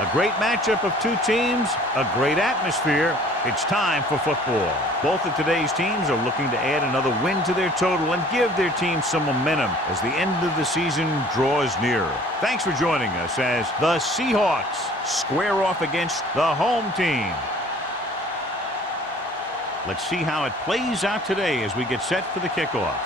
A great matchup of two teams, a great atmosphere. It's time for football. Both of today's teams are looking to add another win to their total and give their team some momentum as the end of the season draws nearer. Thanks for joining us as the Seahawks square off against the home team. Let's see how it plays out today as we get set for the kickoff.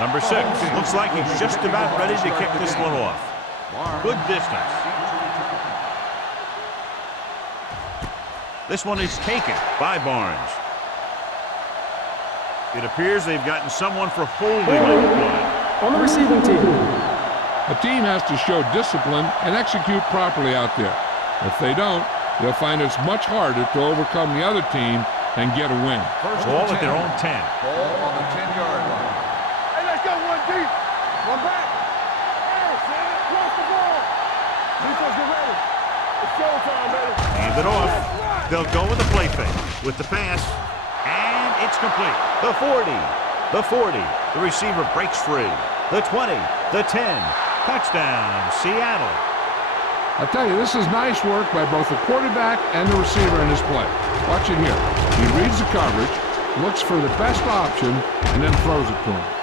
Number 6, looks like he's just about ready to kick this one off. Good distance. This one is taken by Barnes. It appears they've gotten someone for holding on the play. On the receiving team. A team has to show discipline and execute properly out there. If they don't, they'll find it's much harder to overcome the other team and get a win. Ball at their own 10. Ball on the 10-yard line. Hey, let's go one deep. One back. Hey, cross the ball. Defense, get ready. It's showtime, baby. Hand it off. They'll go with the play fake. With the pass. And it's complete. The 40. The 40. The receiver breaks free. The 20. The 10. Touchdown, Seattle. I tell you, this is nice work by both the quarterback and the receiver in his play. Watch it here. He reads the coverage, looks for the best option, and then throws it to him.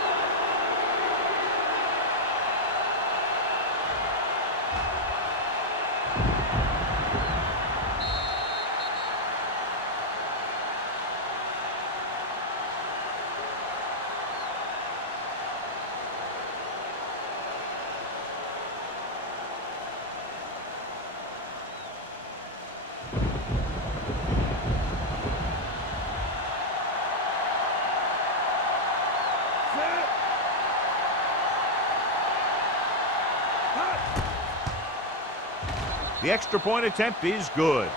The extra point attempt is good.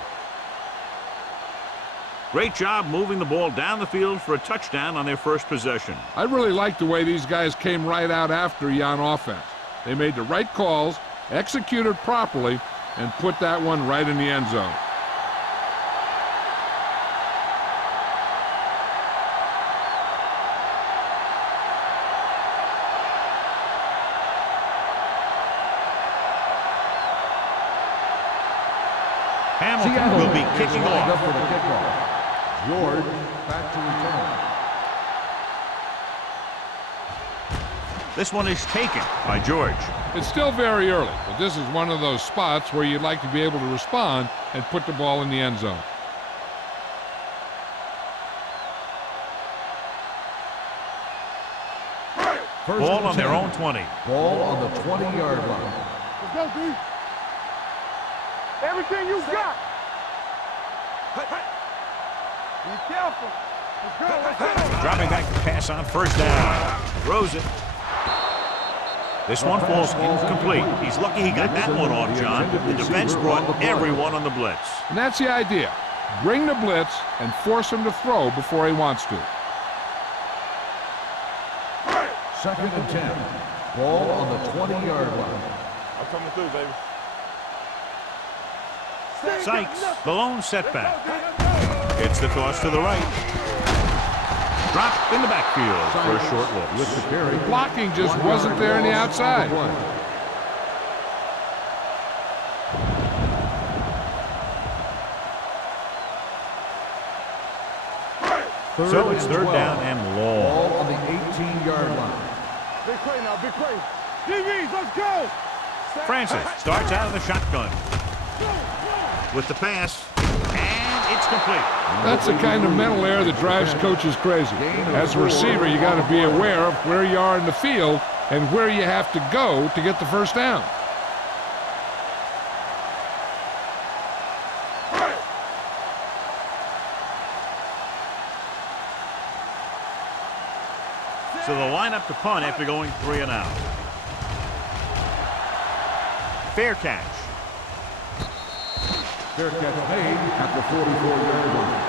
Great job moving the ball down the field for a touchdown on their first possession. I really like the way these guys came right out after you on offense. They made the right calls, executed properly, and put that one right in the end zone. Hamilton will be kicking Lined up off. for the kickoff. George back to return. This one is taken by George. It's still very early, but this is one of those spots where you'd like to be able to respond and put the ball in the end zone. Ball on their own 20. Ball on the 20-yard line. Let's go, D. Everything you got. Be careful. Let's go, let's go. Dropping back to pass on first down. Throws it. This one falls incomplete. He's lucky he got that one off, John. The defense brought everyone on the blitz. And that's the idea. Bring the blitz and force him to throw before he wants to. 2nd and 10. Ball on the 20-yard line. I'm coming through, baby. Sykes, the lone setback. Gets the toss to the right. Dropped in the backfield for a short loss. With the carry. Blocking just wasn't there on the outside. So it's third down and long. Ball on the 18-yard line. Big play now, big play. DBs, let's go. Francis starts out of the shotgun. With the pass, and it's complete. That's the kind of mental error that drives coaches crazy. As a receiver, you got to be aware of where you are in the field and where you have to go to get the first down. So they'll line up to punt after going 3 and out. Fair catch. Fair catch made at the 44-yard line.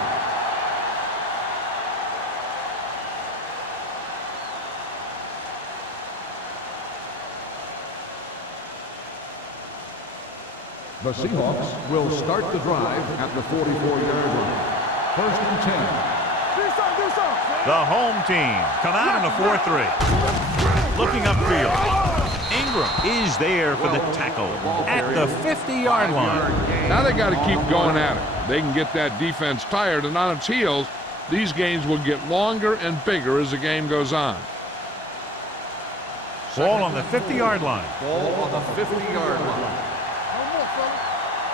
The Seahawks will start the drive at the 44-yard line. 1st and 10. Do something. The home team come out in a 4-3. Looking upfield. Ingram is there for the tackle at the 50-yard line. Now they got to keep going at it. They can get that defense tired and on its heels. These games will get longer and bigger as the game goes on. Ball on the 50-yard line. Ball on the 50-yard line.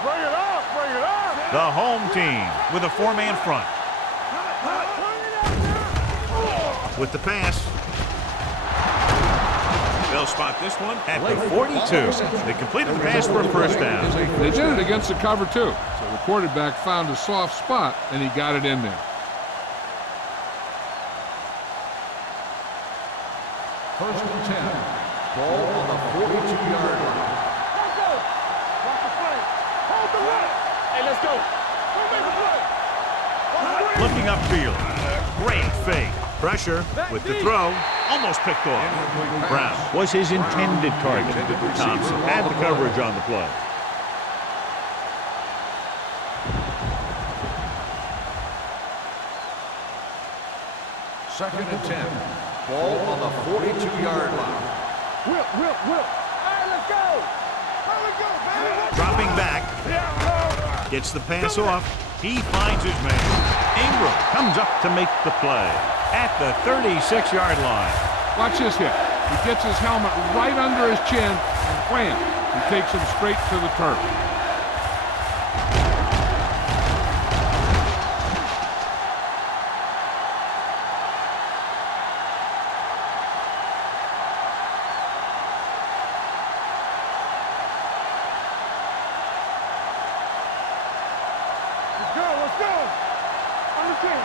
Bring it up, bring it up. The home team with a 4-man front. With the pass. They'll spot this one at the 42. They completed the pass for a first down. They did it against the cover, too. So the quarterback found a soft spot, and he got it in there. 1st and 10. Ball on the 42-yard line. Let's go. Watch the play. Hold the run. Hey, let's go. Don't make a play. Watch the Looking upfield. Great fake. Pressure with the throw. Almost picked off. Brown was his intended target. Thompson had the coverage on the play. Second and 10. Ball on the 42-yard line. Whip. Hey, let's go. Here we go, baby. Dropping back. Gets the pass off. He finds his man. Ingram comes up to make the play at the 36-yard line. Watch this hit. He gets his helmet right under his chin, and wham, he takes him straight to the turf. Let's go. On the 10.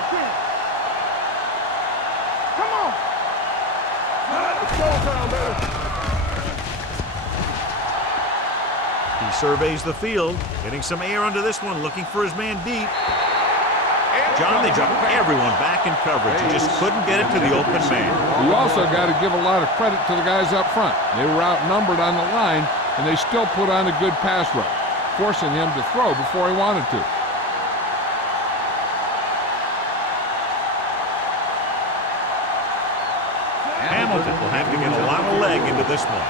Come on. It's go time, baby. He surveys the field, getting some air under this one, looking for his man deep. John, they dropped everyone back in coverage. He just couldn't get it to the open man. You also got to give a lot of credit to the guys up front. They were outnumbered on the line, and they still put on a good pass rush, forcing him to throw before he wanted to. Hamilton will have to get a lot of leg into this one.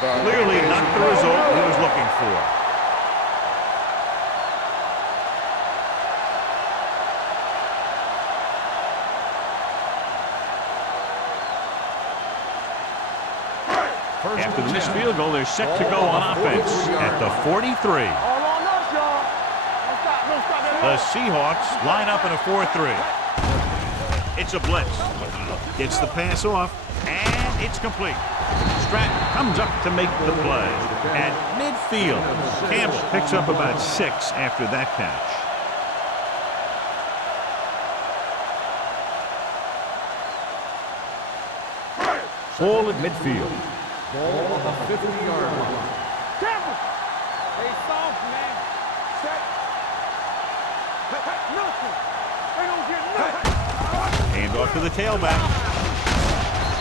Clearly not the result he was looking for. After the missed field goal, they're set to go on offense at the 43. All on us, y'all. Don't stop at all. The Seahawks line up in a 4-3. It's a blitz. Gets the pass off, and it's complete. Stratton comes up to make the play. At midfield, Campbell picks up about 6 after that catch. Ball at midfield. Ball on the 50-yard line. Campbell. Hey, soft, man. Set. Nothing. They don't get nothing. Hand off to the tailback.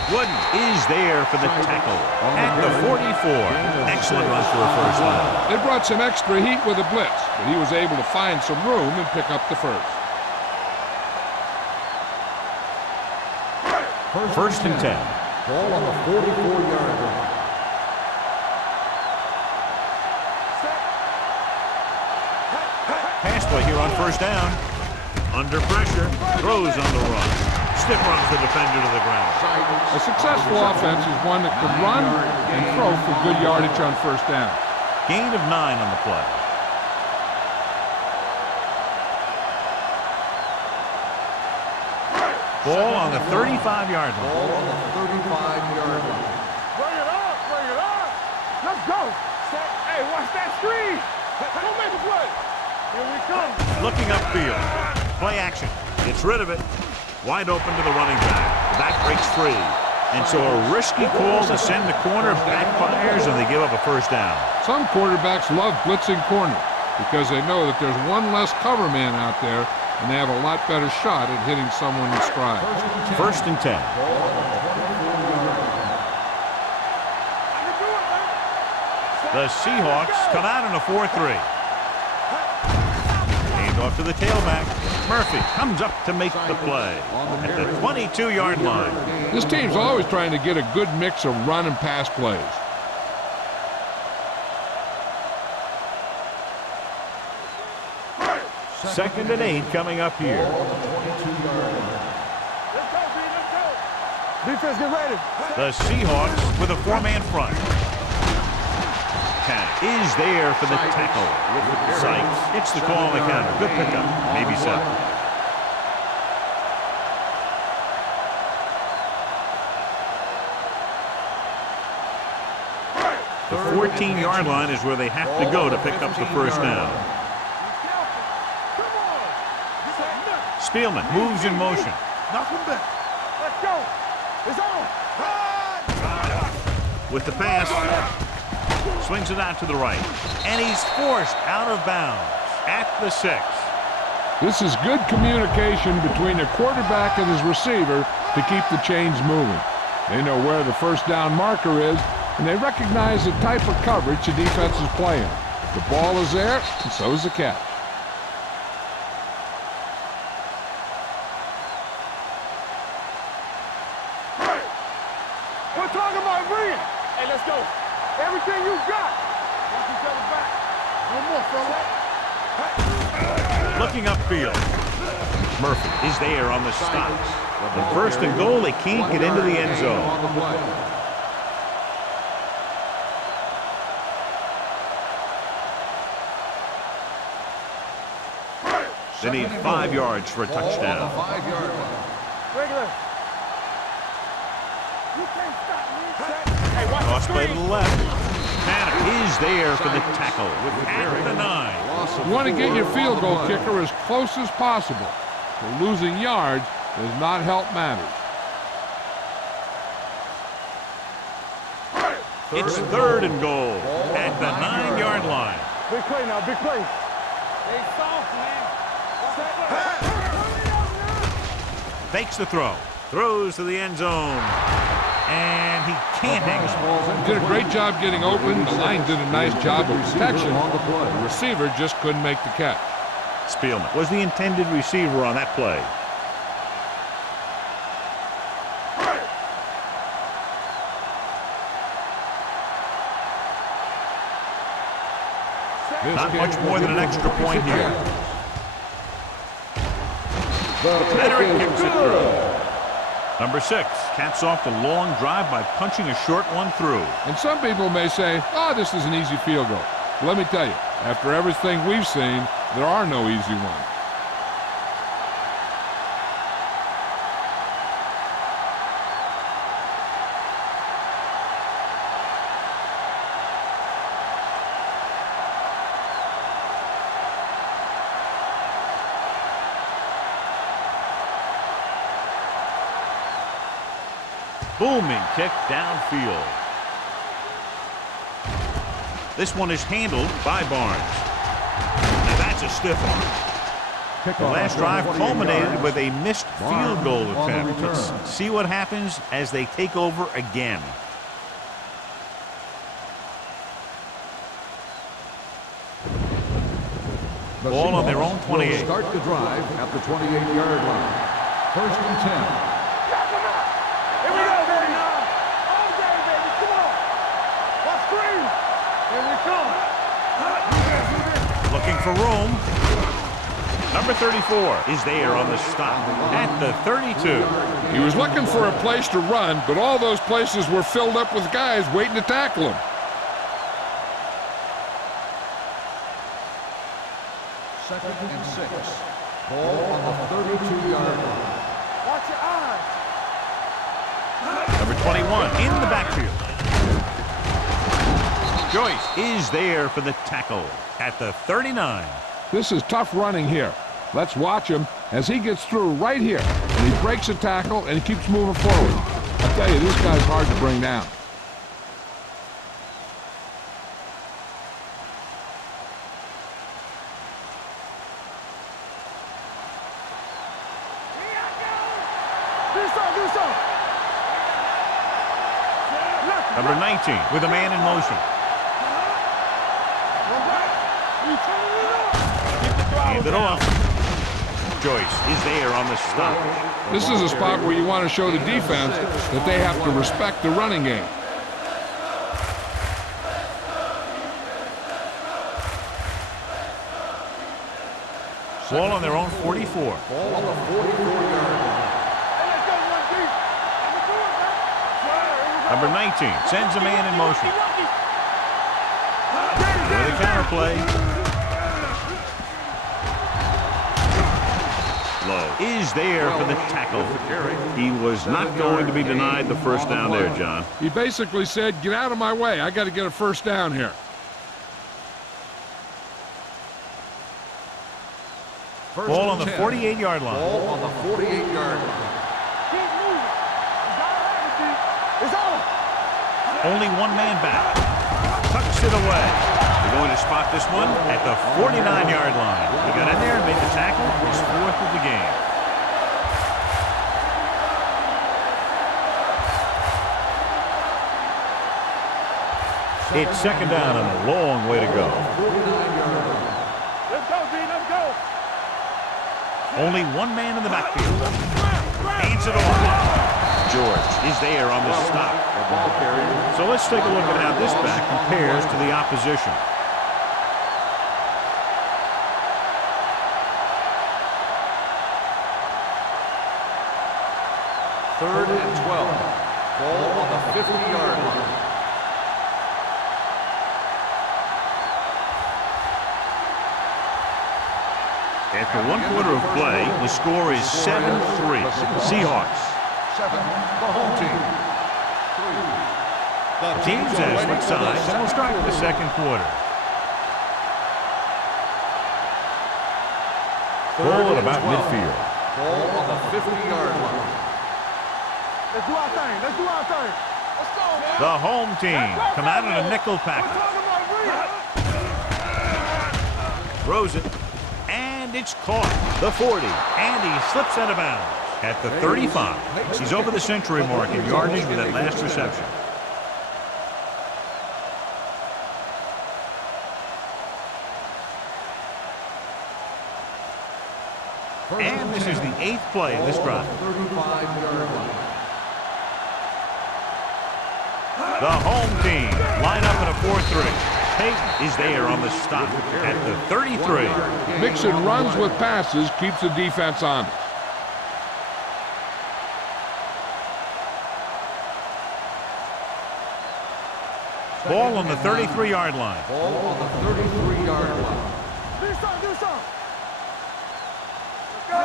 Wooden is there for the tackle at the 44. Excellent run for a first down. They brought some extra heat with a blitz, but he was able to find some room and pick up the first. First and 10. Ball on the 44-yard line. Pass play here on first down. Under pressure, throws on the run. Stiff runs the defender to the ground. A successful offense is one that can run and throw for good yardage on first down. Gain of 9 on the play. Ball on the 35-yard line. Ball on the 35-yard line. Bring it up. Let's go. Set. Hey, watch that screen. Don't make a play. Here we come. Looking upfield. Play action. Gets rid of it. Wide open to the running back. Back breaks free. And so a risky call to send the corner backfires, and they give up a first down. Some quarterbacks love blitzing corners because they know that there's one less cover man out there, and they have a lot better shot at hitting someone in stride. First and 10. Ball on the 24-yard The Seahawks come out in a 4-3. Hand off to the tailback. Murphy comes up to make the play at the 22-yard line. This team's always trying to get a good mix of run and pass plays. Second and 8 coming up here. Let's go, B, let's go. Defense, get ready. The Seahawks with a 4-man front. Tanner is there for the tackle. Sykes hits the call on the counter. Good pickup. Maybe 7. The 14-yard line is where they have to go to pick up the first down. Spielman moves in motion. Knock him back. Let's go. It's on. With the pass, swings it out to the right. And he's forced out of bounds at the 6. This is good communication between the quarterback and his receiver to keep the chains moving. They know where the first down marker is, and they recognize the type of coverage the defense is playing. The ball is there, and so is the catch. We're talking about win. Hey, let's go. Everything you got. Watch each other back. No more, fella. Looking upfield. Murphy is there on the stop. The first and goal, they can't get into the end zone. They need 5 yards for a touchdown. Regular. You can't stop me. Hey, watch Cross the play to screen. the left. Tanner is there for the tackle at the 9. You want to get your field goal kicker as close as possible. But losing yards does not help matters. It's 3rd and goal at the 9-yard line. Big play now, big play. Hey, soft, man. Fakes the throw. Throws to the end zone. And he can't hang on. Did a great job getting open. The line did a nice job of protection. The receiver just couldn't make the catch. Spielman was the intended receiver on that play. Not much more than an extra point here. Henry kicks it through. Number 6 caps off the long drive by punching a short one through. And some people may say, oh, this is an easy field goal. Let me tell you, after everything we've seen, there are no easy ones. Booming kick downfield. This one is handled by Barnes. Now that's a stiff one. The last drive culminated with a missed field goal attempt. Let's see what happens as they take over again. Ball on their own 28. Start the drive at the 28-yard line. 1st and 10. Here we go, baby. All day, baby. Come on. Watch screen. Here we come. Looking for room. Number 34 is there on the stop at the 32. He was looking for a place to run, but all those places were filled up with guys waiting to tackle him. Second and 6. Ball on the 32-yard line. Watch your eyes. Number 21 in the backfield. Joyce is there for the tackle at the 39. This is tough running here. Let's watch him as he gets through right here. And he breaks a tackle and he keeps moving forward. I tell you, this guy's hard to bring down. Number 19 with a man in motion. Hand it off. Joyce is there on the stop. This is a spot where you want to show the defense that they have to respect the running game. Ball on their own 44. Ball on the 44-yard line. Number 19 sends a man in motion. With a counter play. Lowe is there for the tackle. He was not going to be denied the first down there, John. He basically said, get out of my way. I got to get a first down here. Ball on the 48-yard line. Ball on the 48-yard line. Only one man back. Tucks it away. They're going to spot this one at the 49-yard line. He got in there and made the tackle. His fourth of the game. It's second down and a long way to go. Let's go, D. Let's go. Only one man in the backfield. Hands it off. George is there on the stop. So let's take a look at how this back compares to the opposition. Third and 12. Ball on the 50-yard line. After one quarter of play, the score is 7-3. Seahawks. 7, the home team. 3. Teams have switched sides, and we'll start the second quarter. Ball at about midfield. Ball on the 50-yard line. Let's do our thing. Let's do our thing. Let's go, man. The home team come out in a nickel package. Throws it, and it's caught. The 40, and he slips out of bounds at the 35. He's over the century mark in yardage with that last reception. And this is the 8th play of this drive. 35-yard line. The home team line up in a 4-3. Peyton is there on the stop at the 33. Mixon runs with passes, keeps the defense honest. Ball on the 33-yard line. Ball on the 33-yard line. Do something.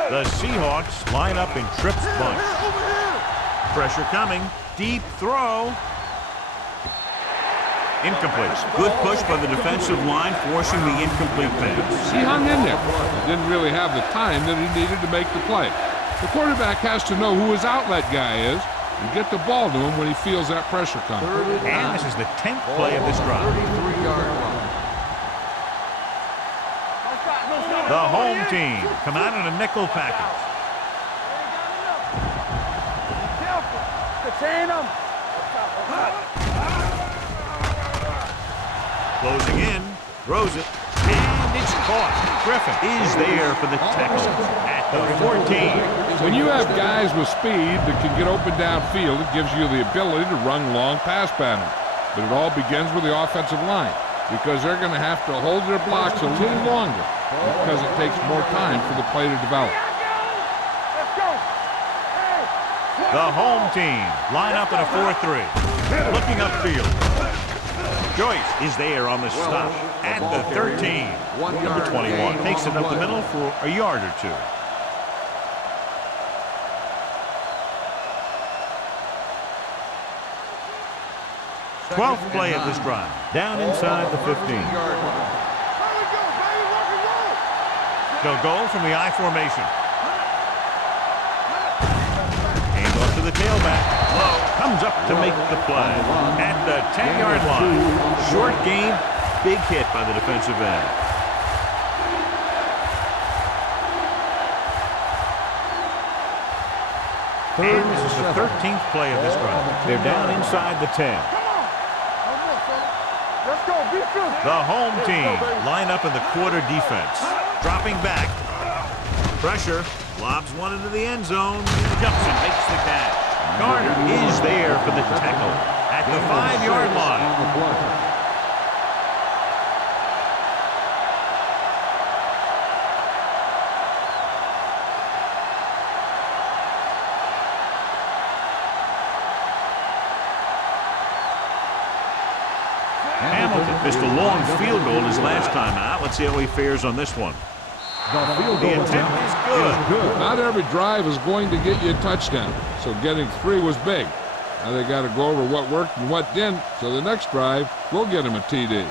The Seahawks line up in trips bunch. Over here. Pressure coming. Deep throw. Incomplete. Good push by the defensive line, forcing the incomplete pass. He hung in there. He didn't really have the time that he needed to make the play. The quarterback has to know who his outlet guy is and get the ball to him when he feels that pressure coming. And this is the 10th play of this drive. 33-yard line. The home team come out in a nickel package. Careful. Contain them. Closing in, throws it, and it's caught. Griffin is there for the tackle at the 14. When you have guys with speed that can get open downfield, it gives you the ability to run long pass patterns. But it all begins with the offensive line because they're going to have to hold their blocks a little longer because it takes more time for the play to develop. Let's go. The home team line up in a 4-3. Looking upfield. Joyce is there on the stop at the 13. Number 21 takes it up the middle for a yard or two. Twelfth play of this drive. Down inside the 15. They'll go from the I formation. Hand off to the tailback. Lowe comes up to make the play at the 10-yard line. Short game, big hit by the defensive end. And this is the 13th play of this drive. They're down inside the 10. Come on. No more, fella. Let's go, The home team line up in the quarter defense. Dropping back. Pressure. Lobs one into the end zone. Jumps and makes the catch. Garner is there for the tackle at the 5-yard line. Hamilton missed a long field goal his last time out. Let's see how he fares on this one. The attempt is good. Not every drive is going to get you a touchdown, so getting 3 was big. Now they got to go over what worked and what didn't, so the next drive will get him a TD.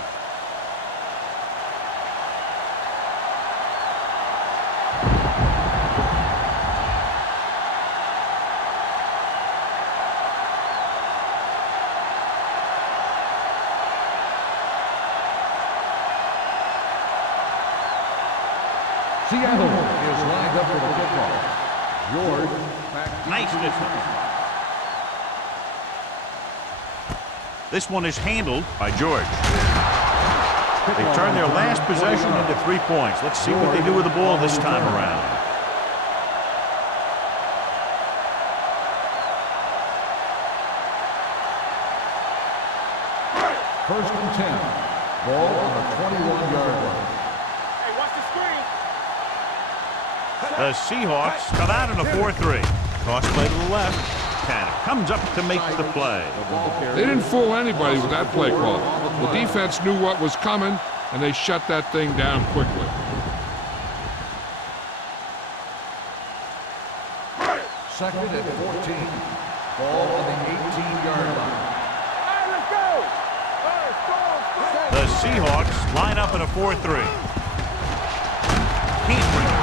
Seattle is lined up for the kickoff. George back. Nice defense. This one is handled by George. They turn their last possession into 3 points. Let's see what they do with the ball this time around. First and 10. Ball on the 21-yard line. Hey, watch the screen. The Seahawks come out in a 4-3. Toss play to the left. Tanner comes up to make the play. They didn't fool anybody with that play call. The defense knew what was coming, and they shut that thing down quickly. Second and 14. Ball on the 18-yard line. Hey, let's go. The Seahawks line up in a 4-3. Can't bring it.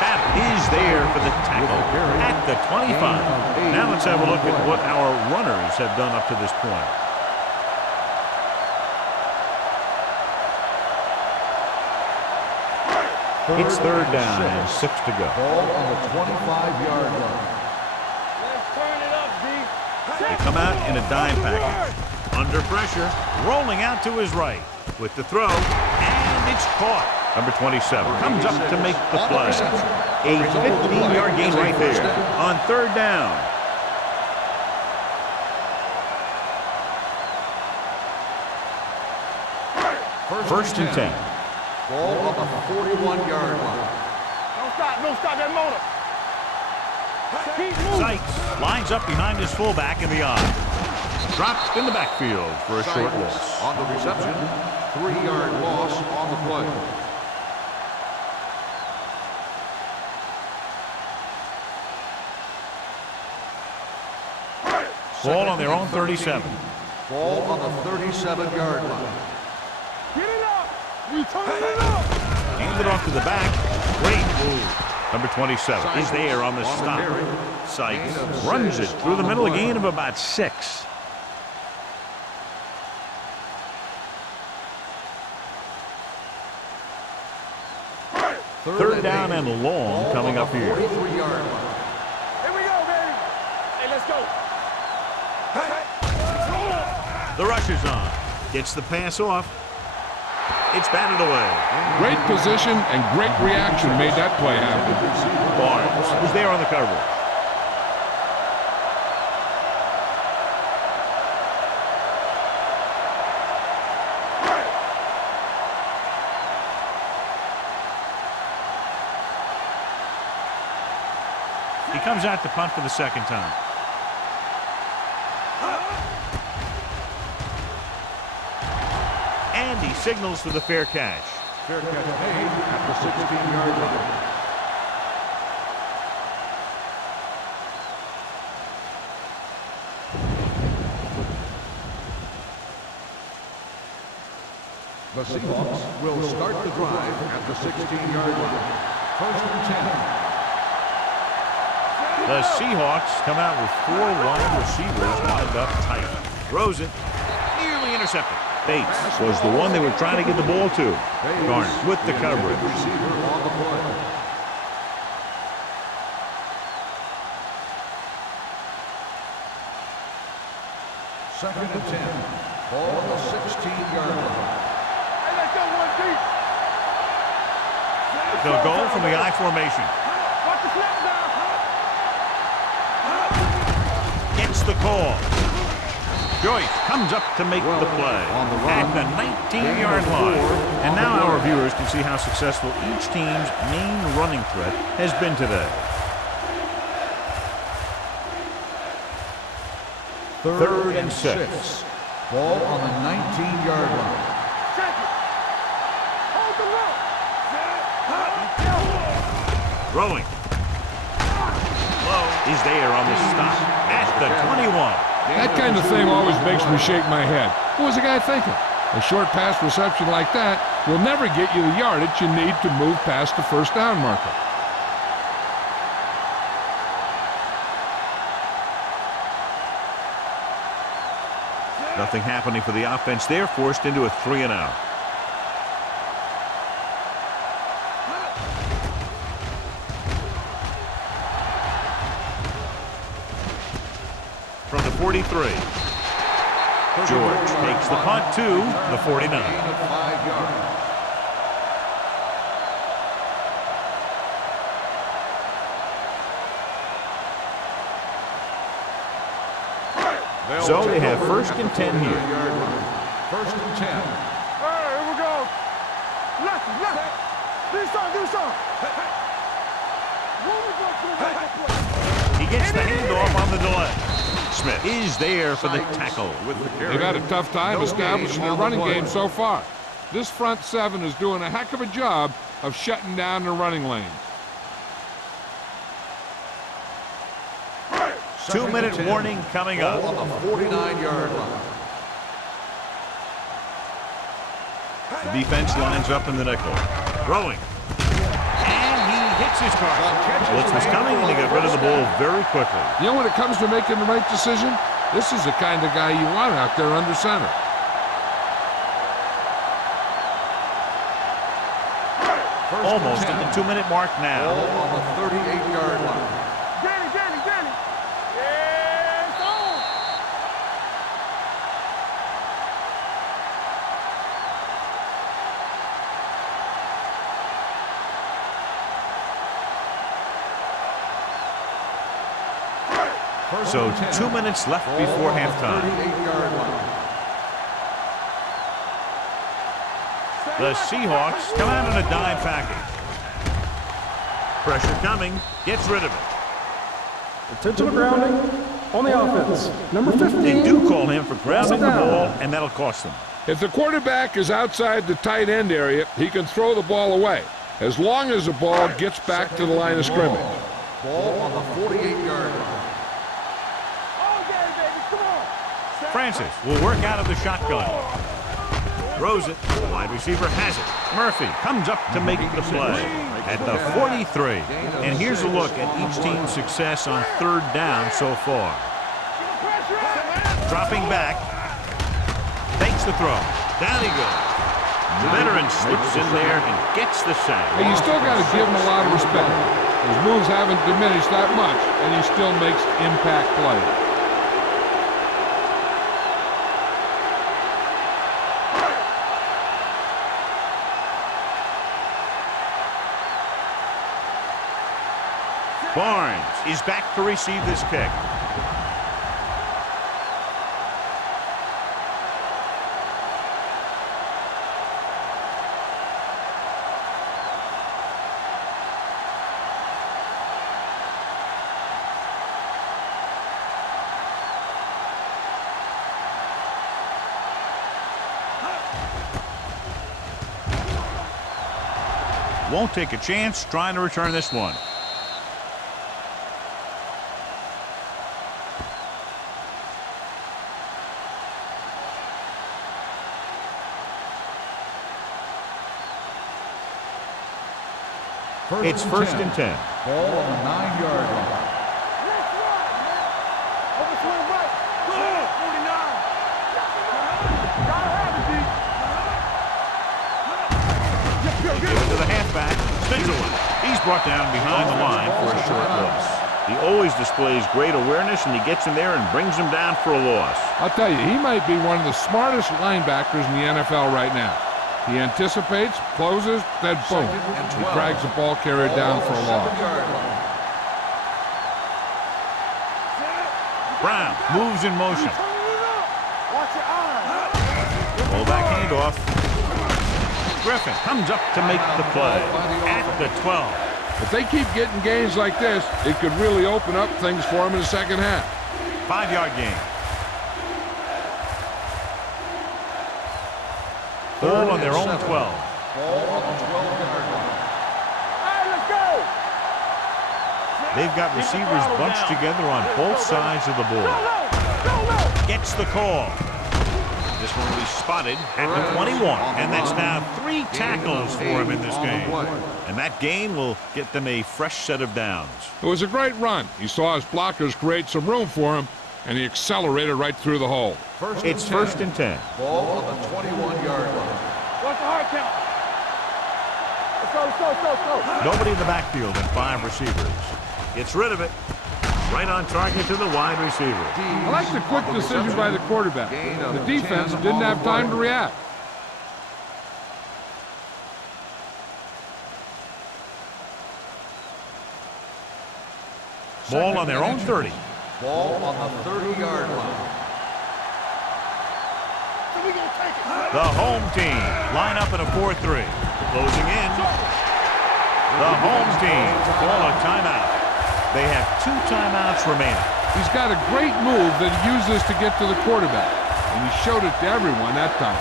That is there for the tackle at the 25. Now let's have a look at what our runners have done up to this point. It's third down and 6 to go. Ball on the 25-yard line. Let's turn it up, D. They come out in a dime package. Under pressure, rolling out to his right. With the throw, and it's caught. Number 27 comes up to make the play. A 15-yard gain right there on third down. First and 10. Ball on the 41-yard line. Don't stop that motor. Keep moving. Sykes lines up behind his fullback in the eye. Dropped in the backfield for a short loss. On the reception, 3-yard loss on the play. Ball on their own 37. Ball on the 37-yard line. Get it up. We turn it up. Hand it off to the back. Great move. Number 27 is there on the stop. Sykes runs it through the middle, a gain of about 6. Third down and long coming up here. 43-yard line. Here we go, baby. Hey, let's go. The rush is on. Gets the pass off. It's batted away. Great position and great reaction made that play happen. Barnes was there on the coverage. He comes out to punt for the second time. And he signals for the fair catch. Fair catch made at the 16-yard line. The Seahawks will start the drive at the 16-yard line. First and 10. The Seahawks come out with 4 wide receivers lined up tight. Throws it, nearly intercepted. Bates was the one they were trying to get the ball to. Garner with the coverage. Receiver on the play. Second and 10. Ball on the 16-yard line. deep. They'll go from the I formation. Watch the snap now. Gets the call. Joyce comes up to make the play at the 19-yard line. And now our viewers can see how successful each team's main running threat has been today. Third and 6. Ball on the 19-yard line. Check it. Hold the rope. Throwing. Low is there on the stop at the 21. That kind of thing always makes me shake my head. What was the guy thinking? A short pass reception like that will never get you the yardage you need to move past the first down marker. Nothing happening for the offense. They're forced into a 3-and-out. From the 43. George takes the punt to the 49. Gain of 5 yards. So they have first and 10 here. First and 10. All right, here we go. Left. Do something. He gets the handoff on the delay. Smith is there for the tackle with the carry. They've had a tough time establishing their running game so far. This front seven is doing a heck of a job of shutting down the running lanes. 2-minute warning coming up. On the 49-yard line. The defense lines up in the nickel. Throwing. And he hits his target. Blitz was coming, and he got rid of the ball very quickly. You know, when it comes to making the right decision, this is the kind of guy you want out there under center. Almost at the 2-minute mark now. Ball on the 38-yard line. Danny. Yeah, it's on. So 2 minutes left before halftime. 38-yard line. The Seahawks come out in a dime package. Pressure coming. Gets rid of it. Intentional grounding on the offense. Number 15. They do call him for grounding the ball, and that'll cost them. If the quarterback is outside the tight end area, he can throw the ball away, as long as the ball gets back to the line of scrimmage. Ball on the 48-yard line. All day, baby. Come on. Francis will work out of the shotgun. Throws it. The wide receiver has it. Murphy comes up to make the play at the 43. And here's a look at each team's success on third down so far. Dropping back. Fakes the throw. Down he goes. The veteran slips in there and gets the sack. Hey, you still got to give him a lot of respect. His moves haven't diminished that much, and he still makes impact plays. Barnes is back to receive this kick. Won't take a chance trying to return this one. It's first and 10. Ball on the 9-yard line. Let's run, man. Overswing right. Good. 49. Gotta have it, D. Give it to the halfback. Spins away. He's brought down behind the line for a short loss. He always displays great awareness, and he gets in there and brings him down for a loss. I'll tell you, he might be one of the smartest linebackers in the NFL right now. He anticipates, closes, then boom. He drags the ball carrier down for a loss. Brown moves in motion. Watch your eyes. Full back handoff. Griffin comes up to make the play at the 12. If they keep getting gains like this, it could really open up things for them in the second half. 5-yard gain. Ball on their own 12. Ball on the 12-yard line. All right, let's go. They've got receivers bunched together on both sides of the ball. Gets the call. This one will be spotted at the 21. And that's now 3 tackles for him in this game. And that gain will get them a fresh set of downs. It was a great run. He saw his blockers create some room for him, and he accelerated right through the hole. It's first and 10. Ball on the 21-yard line. What's the hard count? Let's go. Nobody in the backfield and 5 receivers. Gets rid of it. Right on target to the wide receiver. I like the quick decision by the quarterback. The defense didn't have time to react. Ball on their own 30. Ball on the 30-yard line. The home team line up in a 4-3. Closing in. The home team call a timeout. They have 2 timeouts remaining. He's got a great move that he uses to get to the quarterback, and he showed it to everyone that time.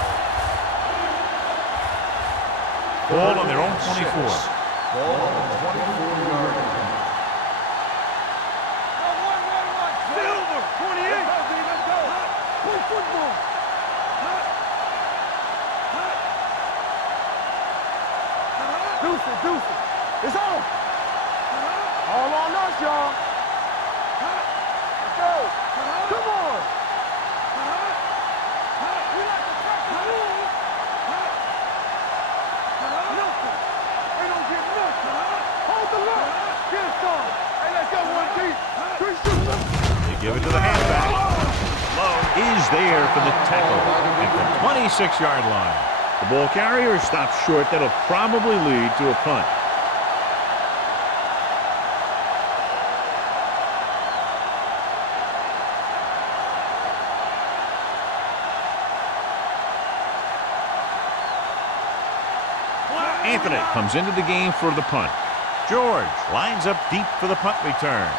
Ball on their own 24. Ball on the 24-yard line. Silver. 28. Let's go. Play football. Deuce it. It's on. All on us, y'all. Let's go. Come on. We like to track the rules. Nothing. They don't get nothing. Hold the line. Get it started. Hey, let's go, 1 deep. 3 shooters. They give it to the halfback. Low is there for the tackle at the 26-yard line. The ball carrier stops short. That'll probably lead to a punt. Anthony comes into the game for the punt. George lines up deep for the punt return.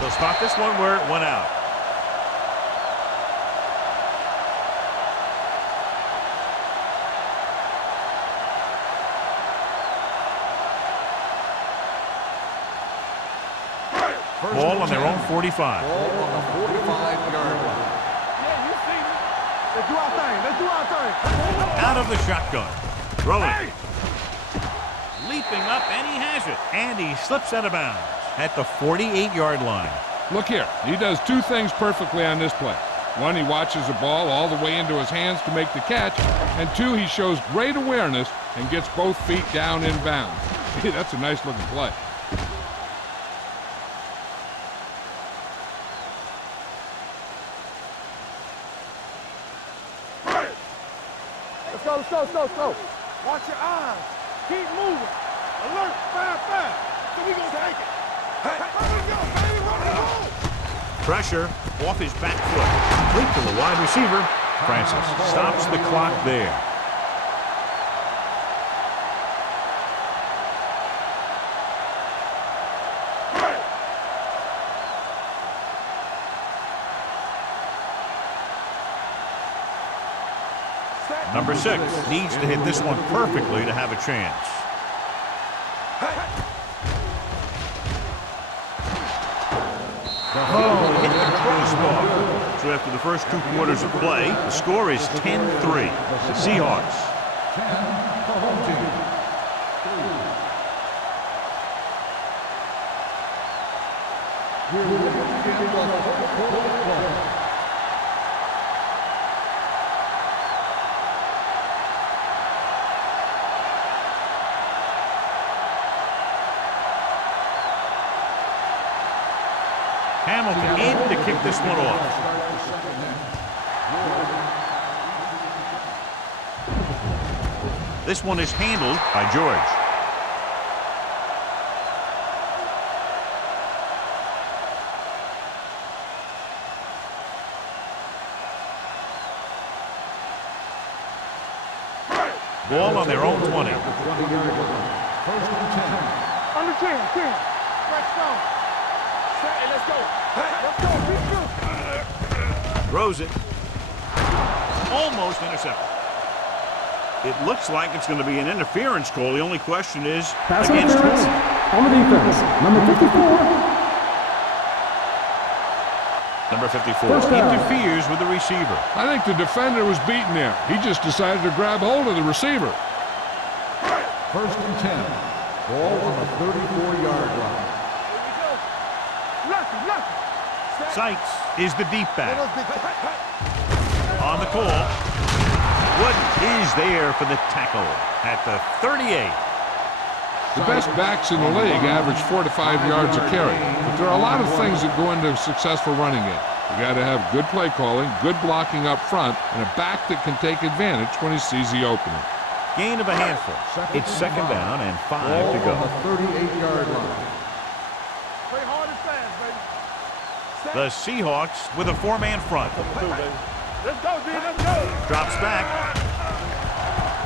They'll stop this one where it went out. Ball on their own 45. Ball on the 45-yard line. Yeah, you see me. Let's do our thing. Out of the shotgun. Throwing. Leaping up, and he has it. And he slips out of bounds at the 48-yard line. Look here. He does 2 things perfectly on this play. 1, he watches the ball all the way into his hands to make the catch. And 2, he shows great awareness and gets both feet down in bounds. That's a nice-looking play. Let's go. Watch your eyes. Keep moving. Alert. Fast. So we gonna take it. Hey, here we go, baby. Run it home. Pressure off his back foot. Complete to the wide receiver. Francis stops the clock there. Number 6 needs to hit this one perfectly to have a chance. Oh, hit the crossbar. So after the first 2 quarters of play, the score is 10-3. The Seahawks. 10, the home team. 3. Here we begin the fourth quarter. Hamilton in to kick this one off. This one is handled by George. Ball on their own 20. 20-yard line. First and 10. On the 10. Let's go. Hey, let's go. Let's go. Be true. Throws it. Almost intercepted. It looks like it's going to be an interference call. The only question is Pass against interference whom? on the defense. Number 54. Number 54 First down. interferes with the receiver. I think the defender was beaten there. He just decided to grab hold of the receiver. First and 10. Ball on the 34-yard line. Sykes is the deep back. On the call. Wooden is there for the tackle at the 38. The best backs in the league average 4 to 5 yards a carry, but there are a lot of things that go into a successful running game. You got to have good play calling, good blocking up front, and a back that can take advantage when he sees the opening. Gain of a handful. It's second down and 5 to go. On the 38-yard line. Play hard and fast, baby. The Seahawks with a 4-man front. Let's go, D. Let's go. Drops back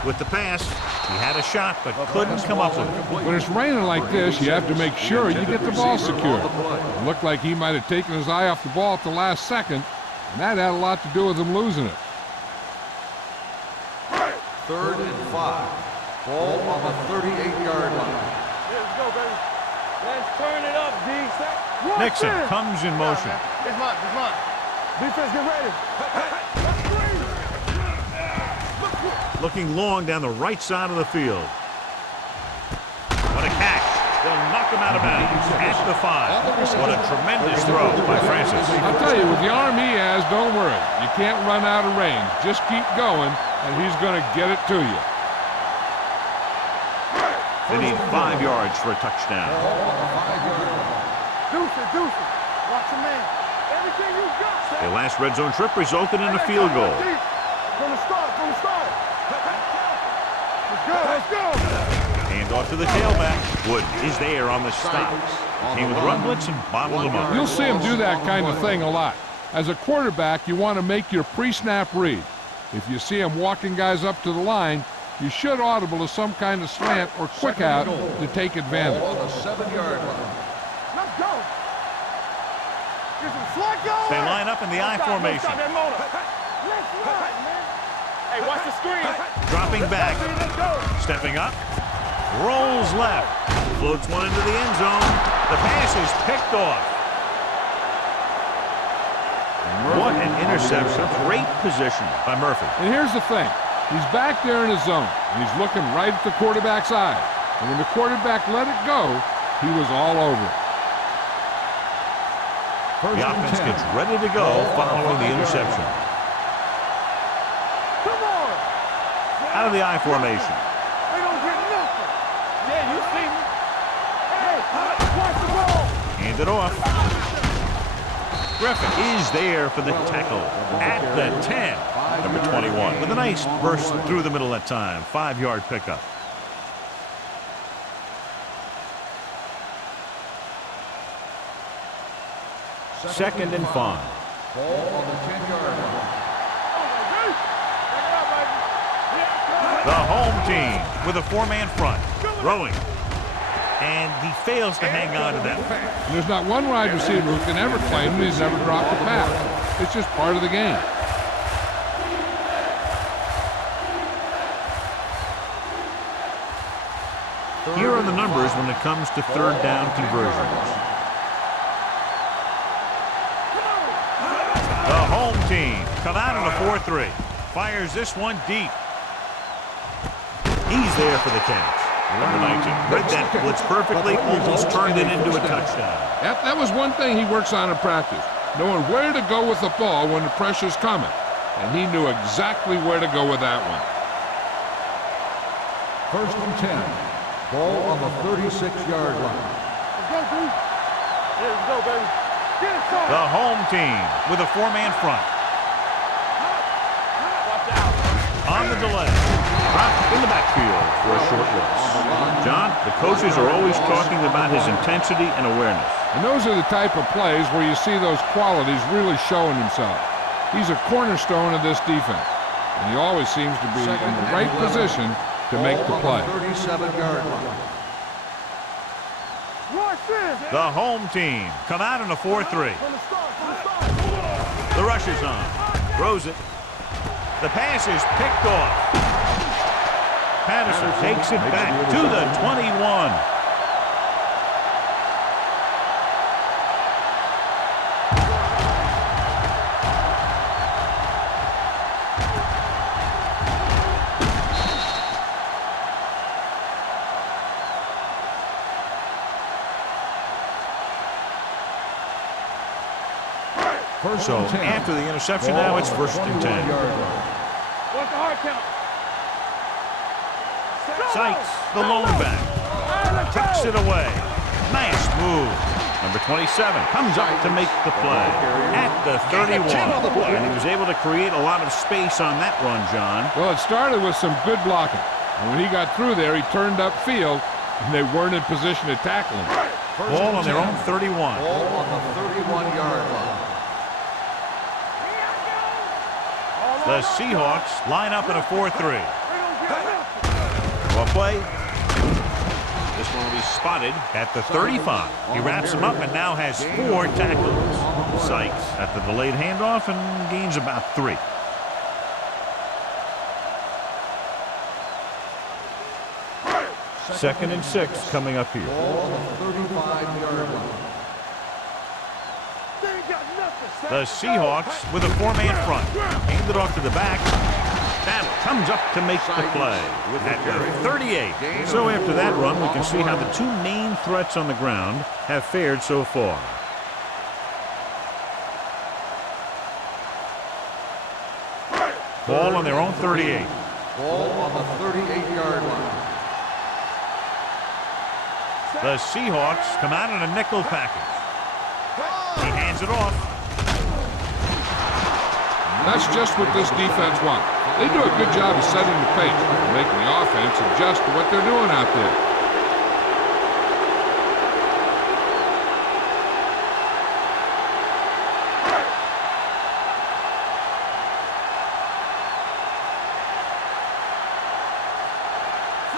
with the pass. He had a shot, but couldn't come up with it. When it's raining like this, you have to make sure you get the ball secure. It looked like he might have taken his eye off the ball at the last second, and that had a lot to do with him losing it. 3rd and 5. Ball on the 38-yard line. Let's go, baby. Let's turn it up, D. Nixon comes in motion. It's mine. It's mine. Defense, get ready. Looking long down the right side of the field. What a catch. They'll knock him out of bounds at the 5. What a tremendous throw by Francis. I'll tell you, with the arm he has, don't worry. You can't run out of range. Just keep going, and he's going to get it to you. They need 5 yards for a touchdown. Deuce it. Watch your man. Everything you got. Their last red zone trip resulted in a field goal. From the start. Let's go. Hand off to the tailback. Wood is there on the stop. Came with run blitz and bottled them up. You'll see him do that kind of thing a lot. As a quarterback, you want to make your pre-snap read. If you see him walking guys up to the line, you should audible to some kind of slant or quick out to take advantage. On the 7-yard line. Let's go. Get some slack going. They line up in the I formation. Let's run, man. Hey, watch the screen. Dropping back. Stepping up. Rolls left. Floats one into the end zone. The pass is picked off. What an interception. Great position by Murphy. And here's the thing. He's back there in his zone, and he's looking right at the quarterback's eye. And when the quarterback let it go, he was all over it. The offense gets ready to go following the interception. Come on. Out of the I formation. They don't get nothing. Yeah, you see me. Hey, watch the ball. Hand it off. Griffin is there for the tackle at the 10. Number 21 with a nice burst through the middle that time. 5-yard pickup. Second and 5. Ball on the 10-yard line. The home team with a 4-man front. Throwing. And he fails to hang on to that pass. There's not one wide receiver who can ever claim that he's never dropped a pass. It's just part of the game. Here are the numbers when it comes to third down conversions. The home team come out in a 4-3. Fires this one deep. He's there for the catch. Number 19 read that blitz perfectly, almost turned it into a touchdown. Yep, that was one thing he works on in practice, knowing where to go with the ball when the pressure's coming. And he knew exactly where to go with that one. 1st and 10. Ball on the 36-yard line. Let's go, dude. Here we go, baby. Get it, son. The home team with a 4-man front. Watch out. On the delay. Dropped in the backfield for a short loss. John, the coaches are always talking about his intensity and awareness. And those are the type of plays where you see those qualities really showing themselves. He's a cornerstone of this defense, and he always seems to be in the right position to make the play. 37-yard line. Watch this. The home team come out in a 4-3. From the start, from the start. The rush is on. Throws it. The pass is picked off. Patterson takes it back to the 21. So after the interception, now it's 1st and 10. What's the hard count? Sykes, the lone back, tucks it away. Nice move. Number 27 comes up to make the play at the 31. And he was able to create a lot of space on that run, John. Well, it started with some good blocking. And when he got through there, he turned upfield, and they weren't in position to tackle him. Ball on their own 31. Ball on the 31-yard line. The Seahawks line up in a 4-3. Well play. This one will be spotted at the 35. He wraps him up and now has 4 tackles. Sykes at the delayed handoff and gains about 3. Second and 6 coming up here. Ball on the 35-yard line. The Seahawks with a 4-man front. Hand it off to the back. That comes up to make the play at the 38. So after that run, we can see how the 2 main threats on the ground have fared so far. Ball on their own 38. Ball on the 38-yard line. The Seahawks come out in a nickel package. He hands it off. That's just what this defense wants. They do a good job of setting the pace and making the offense adjust to what they're doing out there.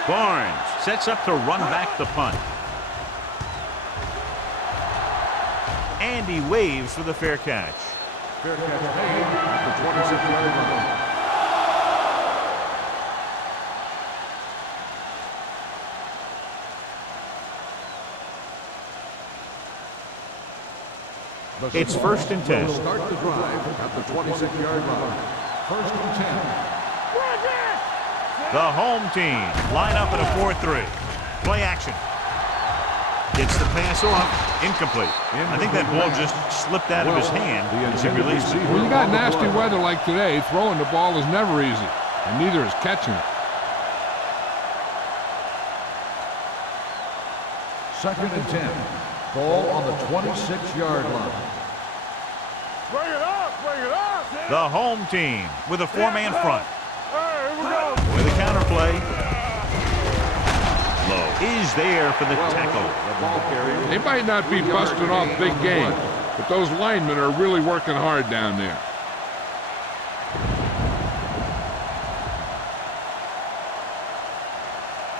Barnes sets up to run back the punt. And he waves for the fair catch. Fair catch made at the 26-yard line. It's 1st and 10. Start the drive at the 26-yard line. 1st and 10. The home team line up in a 4-3. Play action. Gets the pass off. Incomplete. I think that ball just slipped out of his hand as he released it. When you got nasty weather like today, throwing the ball is never easy, and neither is catching it. 2nd and 10. Ball on the 26-yard line. Bring it up, bring it up. The home team with a 4-man front. All right, here we go. With a counterplay. Lowe is there for the tackle. They might not be busting off big game, but those linemen are really working hard down there.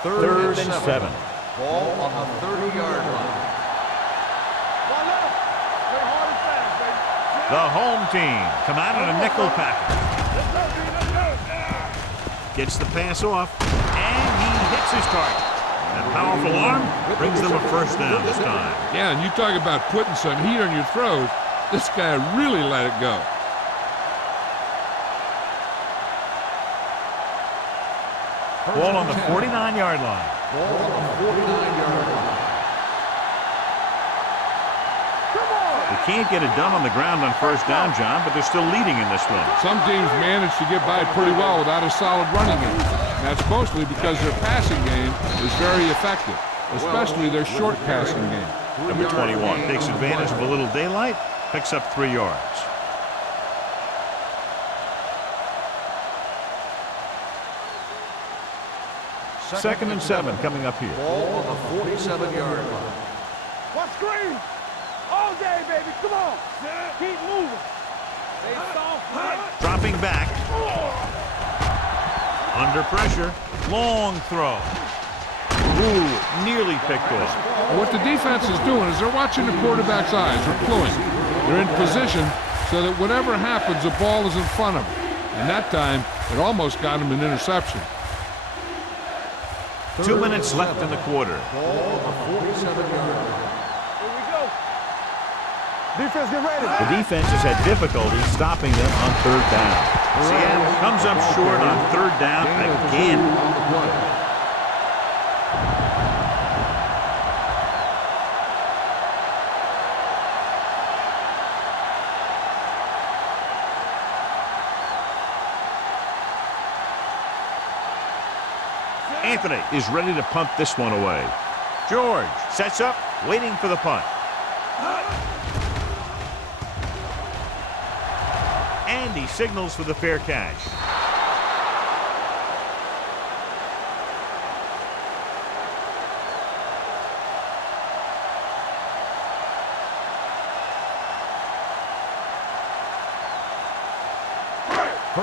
Third and 7. Ball on the 30-yard line. One left. Play hard and fast, baby. The home team come out in a nickel package. Let's go, dude, let's go. Gets the pass off, and he hits his target. That powerful arm brings them a 1st down this time. Yeah, and you talk about putting some heat on your throws. This guy really let it go. Ball on the 49-yard line. Ball on the 49-yard line. They can't get it done on the ground on first down, John, but they're still leading in this one. Some teams manage to get by pretty well without a solid running game. And that's mostly because their passing game is very effective, especially their short passing game. Number 21 takes advantage of a little daylight, picks up 3 yards. Second and 7 coming up here. Ball on the 47-yard line. One screen. All day, baby. Come on. Keep moving. Stay soft. Dropping back. Under pressure. Long throw. Ooh, nearly picked off. What the defense is doing is they're watching the quarterback's eyes. They're cluing. They're in position so that whatever happens, the ball is in front of them. And that time, it almost got him an interception. 2 minutes left in the quarter. Ball on the 47-yard line. Here we go. Defense, get ready. The defense has had difficulty stopping them on third down. Seattle comes up short on third down again. On the play. Anthony is ready to punt this one away. George sets up, waiting for the punt. And he signals for the fair catch.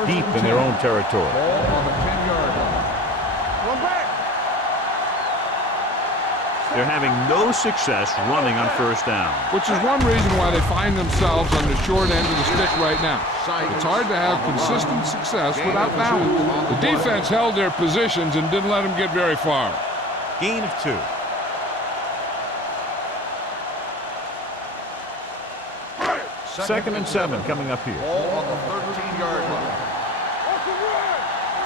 Deep in their own territory. Ball on the 10-yard line. One back. They're having no success running on first down. Which is one reason why they find themselves on the short end of the stick right now. It's hard to have consistent success without balance. The defense held their positions and didn't let them get very far. Gain of 2. Second and 7 coming up here. Ball on the 13-yard line.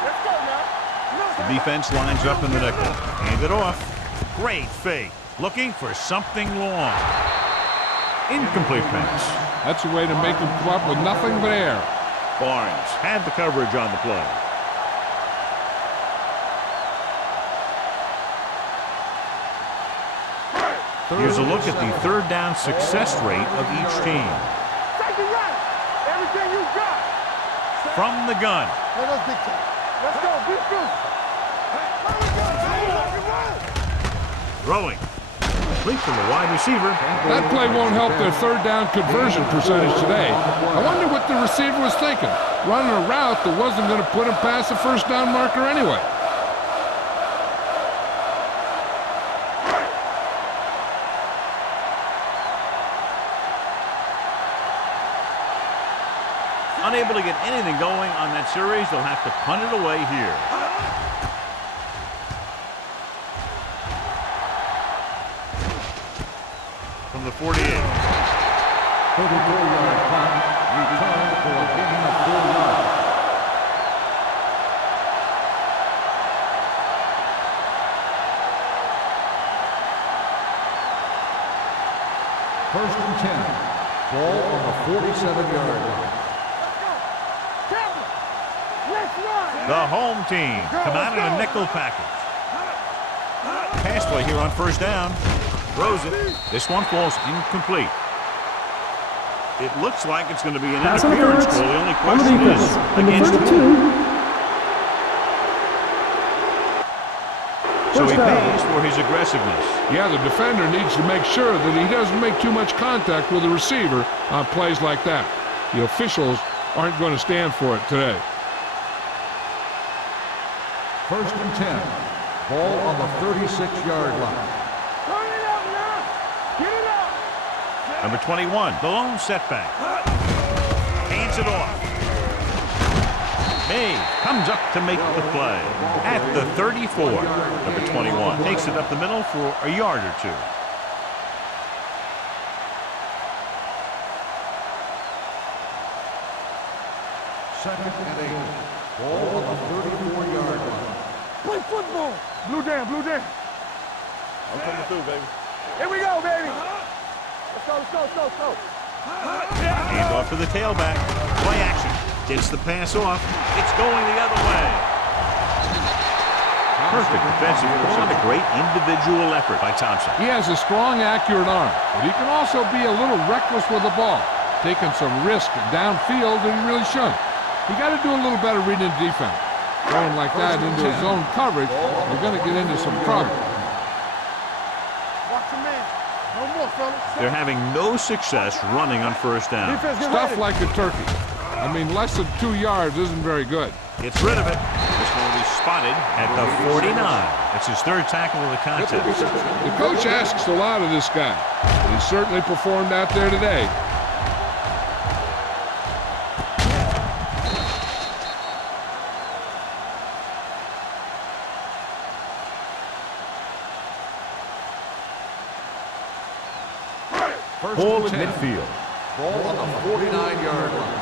Let's go now. The defense lines up in the nickel. Hand it off. Great fake. Looking for something long. Incomplete pass. That's a way to make them come up with nothing but air. Barnes had the coverage on the play. Here's a look at the third down success rate of each team. Take it right. Everything you got. From the gun. Let us dictate. Let's go. Be physical. Throwing. Complete to the wide receiver. That play won't help their third down conversion percentage today. I wonder what the receiver was thinking. Running a route that wasn't going to put him past the first down marker anyway. Unable to get anything going on that series, they'll have to punt it away here. From the 48. 34-yard punt. Return for a gain of 4 yards. First and 10. Ball on the 47-yard line. The home team come out in a nickel package. Pass play here on first down. Throws it. This one falls incomplete. It looks like it's going to be an Pass interference interference goal. The only on the question defense. is Number against 32. who? So he First down. pays for his aggressiveness. Yeah, the defender needs to make sure that he doesn't make too much contact with the receiver on plays like that. The officials aren't going to stand for it today. First and 10. Ball on the 36-yard line. Turn it up now. Get it up. Number 21, the lone setback. Hands it off. May comes up to make the play at the 34. Number 21 takes it up the middle for a yard or two. Second and 8. Ball on the 34-yard line. Play football. Blue jam, blue jam. I'm coming through, baby. Here we go, baby. Let's go, let's go, let's go, let's go. Hand off to the tailback. Play action. Gets the pass off. It's going the other way. Perfect defensive and a great individual effort by Thompson. He has a strong, accurate arm, but he can also be a little reckless with the ball, taking some risk downfield that he really shouldn't. You got to do a little better reading the defense. Going like that into his zone coverage, you're going to get into some trouble. Watch your man. No more, fellas. They're having no success running on first down. Defense, get Stuff ready. like a turkey. I mean, less than 2 yards isn't very good. Gets rid of it. This one will be spotted at the 49. It's his third tackle of the contest. The coach asks a lot of this guy, but he certainly performed out there today. Ball at midfield. Ball on the 49-yard line.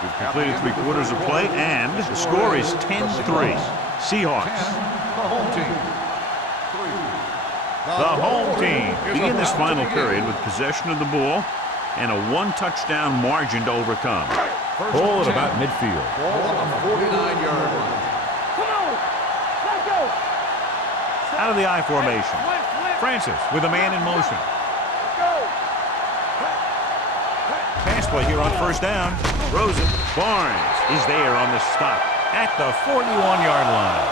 We've completed 3/4 of play, and the score is 10-3. Seahawks. The home team. The home team begin this final period with possession of the ball and a 1-touchdown margin to overcome. Ball at about midfield. Ball on the 49-yard line. Come on. Let's go. Out of the I formation. Francis with a man in motion. Let's go. Pass play here on first down. Throws it. Barnes is there on the stop at the 41-yard line.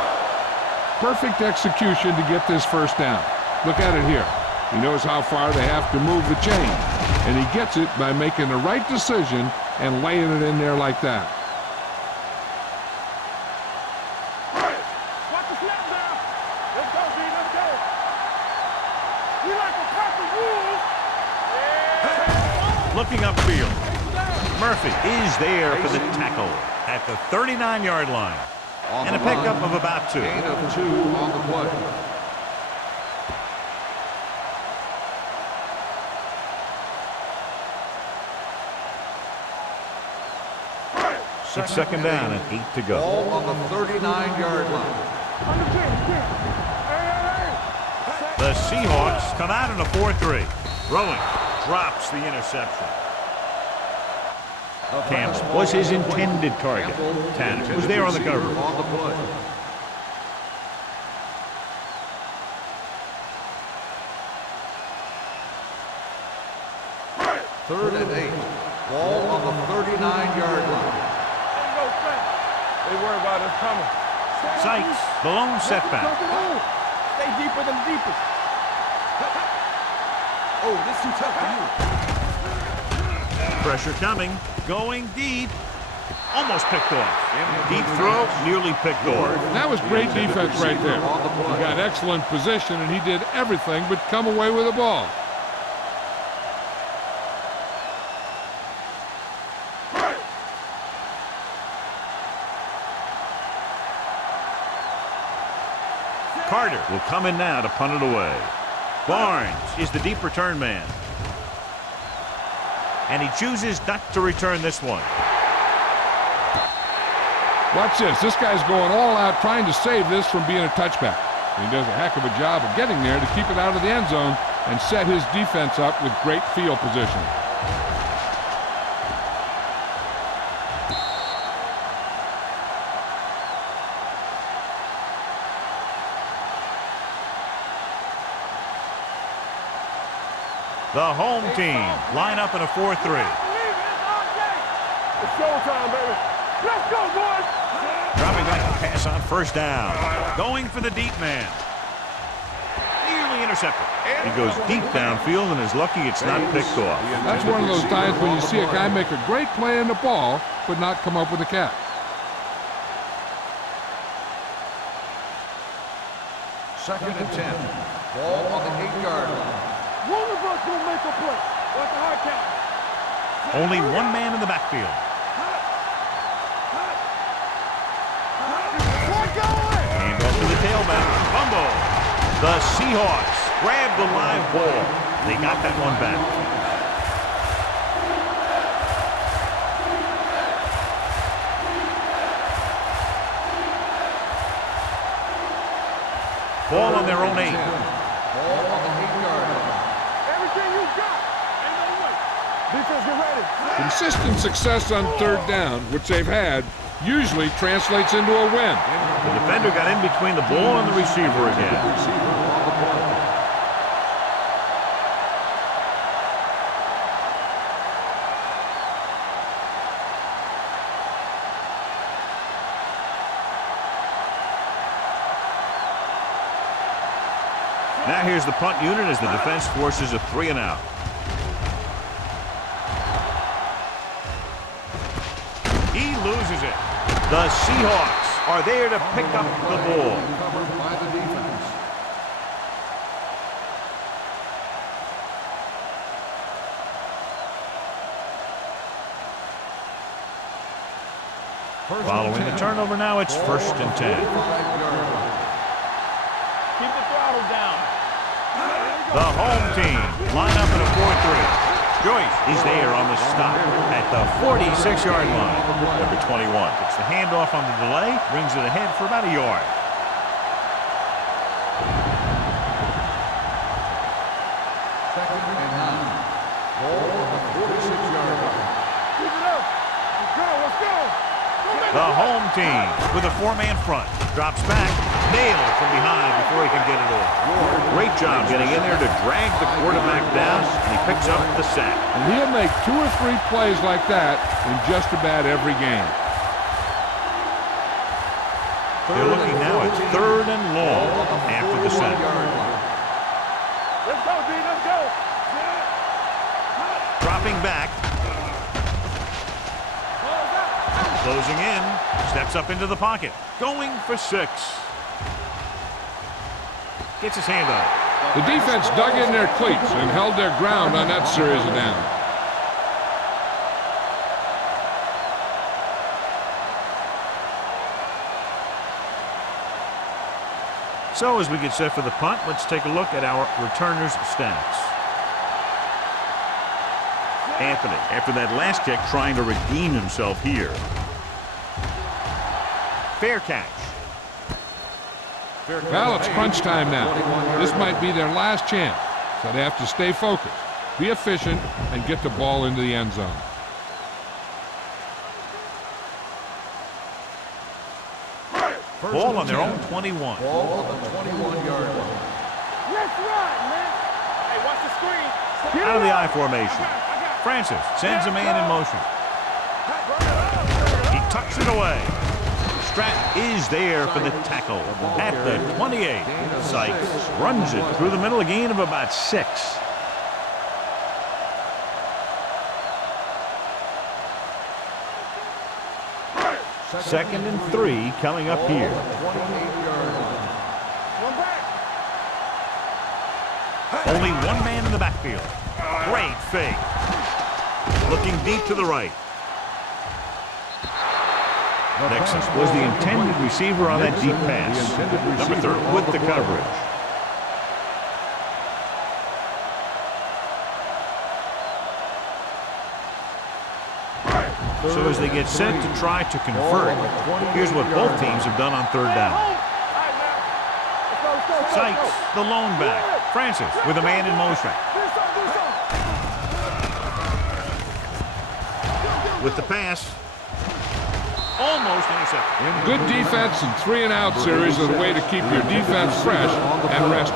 Perfect execution to get this first down. Look at it here. He knows how far they have to move the chain, and he gets it by making the right decision and laying it in there like that. Watch the snap now. Let's go, D. Let's go. We like a perfect rule. Yeah. Looking upfield. Murphy is there for the tackle at the 39-yard line. On And a the pickup run, of about 2. Gain of 2 on the play. It's second down and 8 to go. Ball on the 39-yard line. On the chin, chin. Hey. The Seahawks come out in a 4-3. Throwing. Drops the interception. Campbell was his intended target. Tanner was there on the cover. On the play. Third and 8. Ball on the 39-yard line. There you go, Frank. They worry about us coming. Sykes, the lone setback. Stay deeper than the deepest. Oh, this too tough for you. Pressure coming. Going deep. Almost picked off. Deep throw, nearly picked off. That was great defense right there. He got excellent position, and he did everything but come away with the ball. Carter will come in now to punt it away. Barnes is the deep return man. And he chooses not to return this one. Watch this. This guy's going all out trying to save this from being a touchback. He does a heck of a job of getting there to keep it out of the end zone and set his defense up with great field position. The home team line up in a 4-3. It's showtime, baby. Let's go, boys. Dropping back to pass on first down. Going for the deep man. Nearly intercepted. He goes deep downfield and is lucky it's not picked off. That's one of those times when you see a guy make a great play in the ball, but not come up with a catch. Second and 10. Ball on the 8-yard line. One of us will make a play. Watch the hard count. Only one man in the backfield. Hand off to the tailback. Fumble. The Seahawks grab the live ball. They got that one back. Ball on their own 8. Ball on the 8-yard line. Everything you got. Ain't no way. Defense, get ready. Consistent success on third down, which they've had, usually translates into a win. The defender got in between the ball and the receiver again. Receiver on the play. Now here's the punt unit as the defense forces a 3 and out. He loses it. The Seahawks are there to pick up the ball. Covered by the defense. Following the turnover now, it's 1st and 10. 5-yard line. Keep the throttle down. The home team line up in a 4-3. Joyce is there on the stop at the 46-yard line. Number 21 gets the handoff on the delay, brings it ahead for about a yard. Second and 9. Ball on the 46-yard line. Keep it up. Let's go. Let's go. The home team with a 4-man front drops back, nailed from behind before he can get it off. Great job getting in there to drag the quarterback down, and he picks up the sack. And he'll make 2 or 3 plays like that in just about every game. They're looking now at 3rd and long after the sack. Let's go, D. Let's go. Dropping back, closing in, steps up into the pocket, going for 6. Gets his hand up. The defense dug in their cleats and held their ground on that series of downs. So as we get set for the punt, let's take a look at our returners' stats. Anthony, after that last kick, trying to redeem himself here. Fair catch. Well, it's crunch time now. This might be their last chance, so they have to stay focused, be efficient, and get the ball into the end zone. Ball on their own 21. Ball on the 21-yard line. Let's ride, man. Hey, watch the screen. Out of the I formation. Francis sends a man in motion. He tucks it away. Stratton is there for the tackle at the 28. Sykes runs it through the middle, a gain of about 6. Second and 3 coming up here. 28-yard line. One back. Only one man in the backfield. Great fake. Looking deep to the right. Nixon was the intended receiver on that deep pass. Number 3 with the coverage. So as they get set to try to convert, here's what both teams have done on 3rd down. Sykes, the lone back. Francis with a man in motion. With the pass. Almost intercepted. Good defense and 3-and-out series are the way to keep your defense fresh and rested.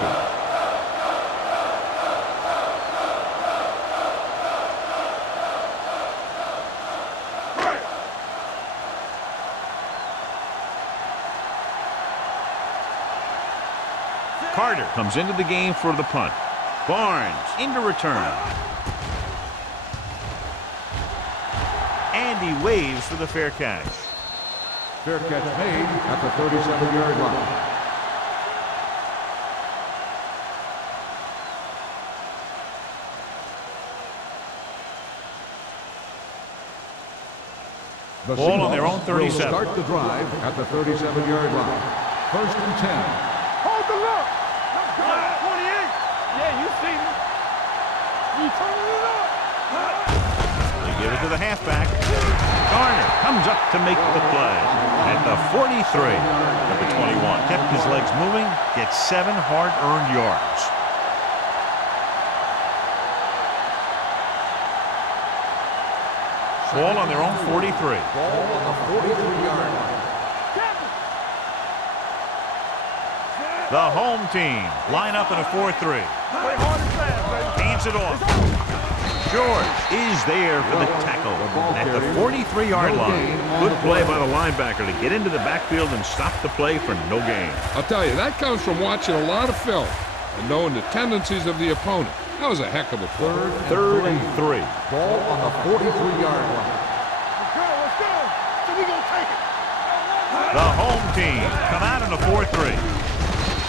Carter comes into the game for the punt. Barnes into return. And he waves for the fair catch. Fair catch made at the 37-yard line. The Ball on their Seahawks own 37. will start the drive at the 37-yard line. 1st and 10. Hold the look. Let's go. 28. Yeah, you see me. You turning it up. They give it to the halfback. Garner comes up to make the play at the 43. Number 21. Kept his legs moving, gets 7 hard-earned yards. Ball on their own 43. Ball on the 43-yard line. The home team line up in a 4-3. Hands it off. George is there for the tackle at the 43-yard line. Good play by the linebacker to get into the backfield and stop the play for no gain. I'll tell you, that comes from watching a lot of film and knowing the tendencies of the opponent. That was a heck of a play. Third and 3. Ball on the 43-yard line. Let's go. So we gonna take it. The home team come out in a 4-3.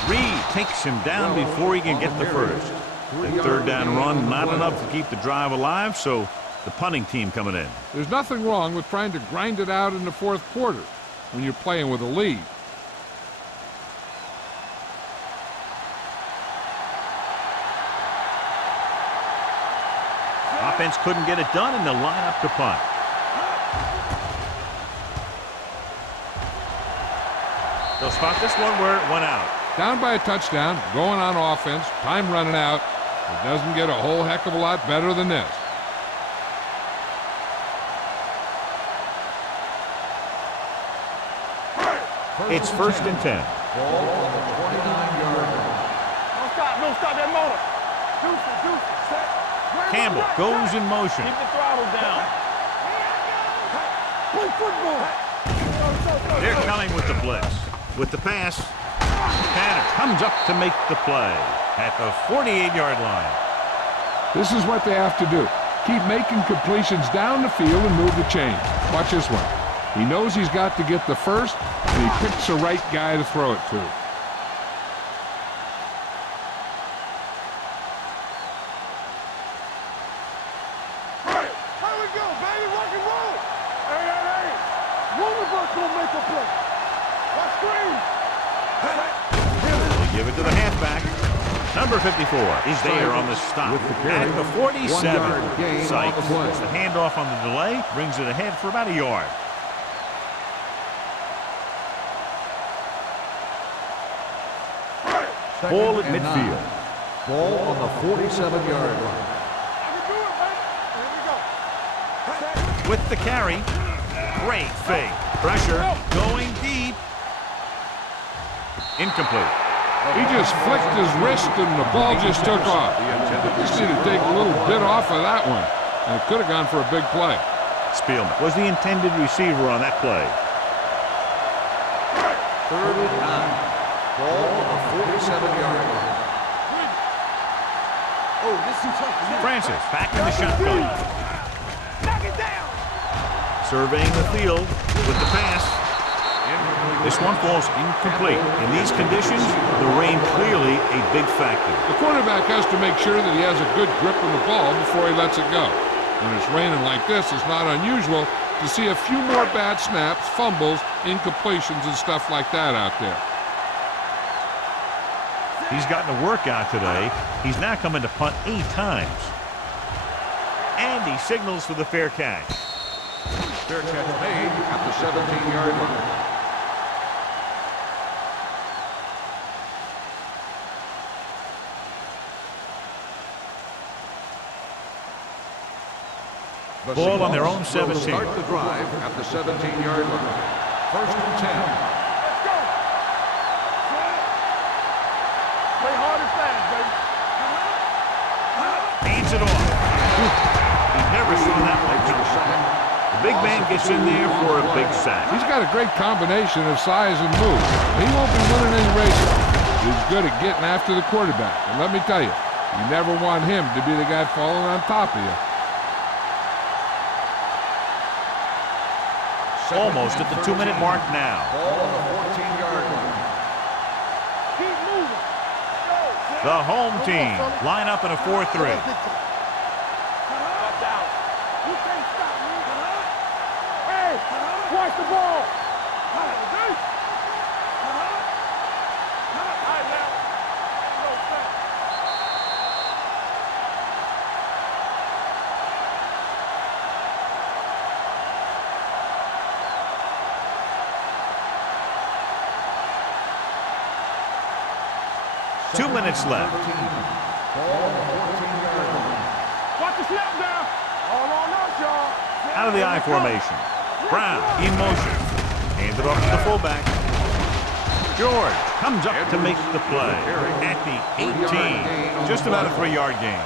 Reed takes him down before he can get the first. That third down run, not enough to keep the drive alive, so the punting team coming in. There's nothing wrong with trying to grind it out in the fourth quarter when you're playing with a lead. Offense couldn't get it done, and they'll line up to punt. They'll spot this one where it went out. Down by a touchdown, going on offense, time running out. It doesn't get a whole heck of a lot better than this. It's first and 10. Ball on the 29-yard line. Don't stop that motor. Deuce it, set. Campbell goes in motion. Keep the throttle down. Play football. They're coming with the blitz. With the pass, Tanner comes up to make the play at the 48-yard line. This is what they have to do. Keep making completions down the field and move the chains. Watch this one. He knows he's got to get the first, and he picks the right guy to throw it to. Here we go, baby. Rock and roll. Hey. One of us gonna make a play. Watch screen. They give it to the halfback. Number 54 is there on the stop at the 47. 1 yard gain Sykes on the play. gets the handoff on the delay, brings it ahead for about a yard. Ball at midfield. Ball on the 47-yard line. I can do it, baby. Here we go. Set. With the carry. Great fake. Pressure going deep. Incomplete. He just flicked his wrist and the ball just took off. Just need to take a little bit off of that one. And it could have gone for a big play. Spielman was the intended receiver on that play. Third and 9. Ball on the 47-yard line. Oh, this is tough. Francis back in the shotgun. Knock it down. Surveying the field with the pass. This one falls incomplete. In these conditions, the rain clearly a big factor. The quarterback has to make sure that he has a good grip on the ball before he lets it go. When it's raining like this, it's not unusual to see a few more bad snaps, fumbles, incompletions, and stuff like that out there. He's gotten a workout today. He's now coming to punt 8 times. And he signals for the fair catch. Fair catch made at the 17-yard line. The Ball on their own Seahawks will 17. Start the drive at the 17-yard line. First and 10. Let's go. Play hard and fast, baby. Hands it off. He never saw that one coming. The big man gets in there for a big sack. He's got a great combination of size and move. He won't be winning any races. He's good at getting after the quarterback. And let me tell you, you never want him to be the guy falling on top of you. Almost at the 2-minute mark now. Ball on the 14-yard line. Keep moving. Go. The home team line up in a 4-3. Watch out. You can't stop me. Hey, watch the ball. All right, now. Go, set. 2 minutes left. Watch the snap down. All on us, y'all. Out of the I formation. Brown in motion. Handed off to the fullback. George comes up to make the play at the 18. Just about a 3-yard gain.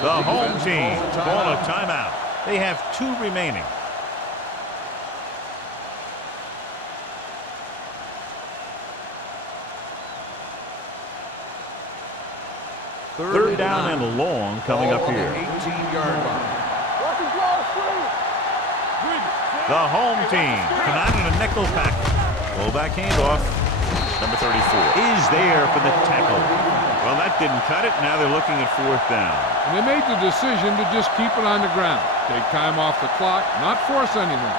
The home team call a timeout. They have 2 remaining. Third down and long coming up here. 18-yard line. The home team come out in a nickel package. Fullback handoff. Number 34 is there for the tackle. Well, that didn't cut it. Now they're looking at 4th down. And they made the decision to just keep it on the ground. Take time off the clock, not force anything.